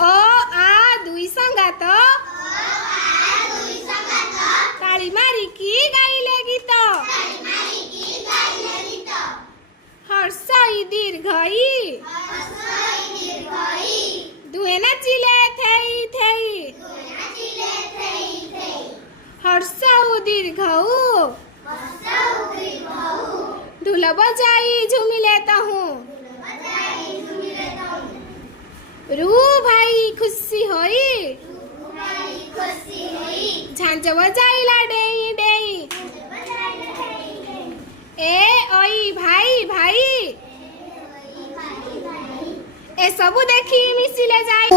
ओ आ दुई संगात ताली मारिकी गाइले गीत हर्ष इ दीर्घ इ दुहे नाचिले थेई थेई हर्ष उ दीर्घ उ ढोल बजाई झूमिले तहु रू भाई खुशी होई झांझ बजाइला डेई डेई ए ओई भाई भाई ए सबु देखी मिसिले जाई।